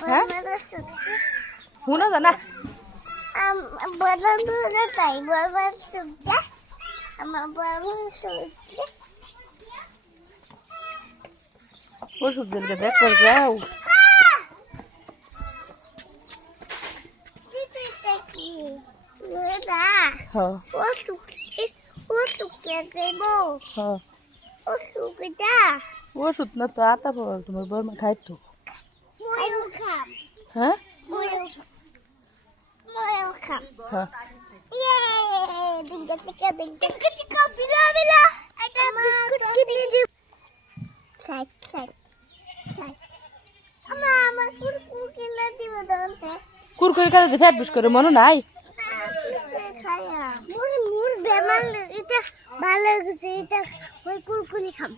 হ্যাঁ শুনা জানা ওষুধদেরকে দেখবার যাও ওষুধ না তো আতা পড় তোমার বর্মা খাই তো হ্যাঁ কুরকুরে কাজে ফ্যাট বুস করে মনে নাই ভালো গেছে এটা ওই কুরকুরি খাম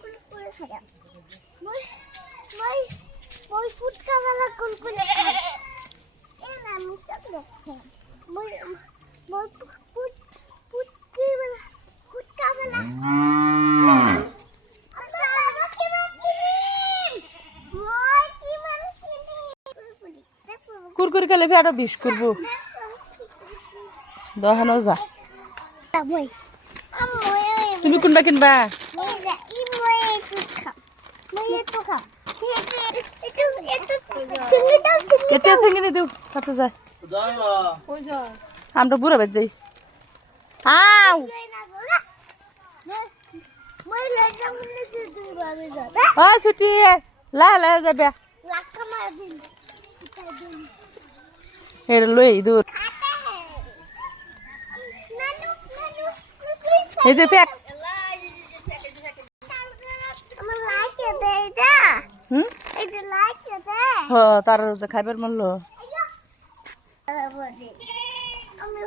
কুরকুরে খাম মই ফুটকা वाला কুরকুরে খাম এ না আমি চকলেট খাম মই ফুটকি वाला ফুটকা वाला কুরকুরে খেলে ফ্যাট বিষ করবো দহানো যা তুমি কোনটা কিনবা এতে সঙ্গে দেও কত যায় আমরা বুড়া বেজ যাই আও ছুটি লা লা যাবে এর লই দূর এই যে ফেক তার খাইবার মারলো আমি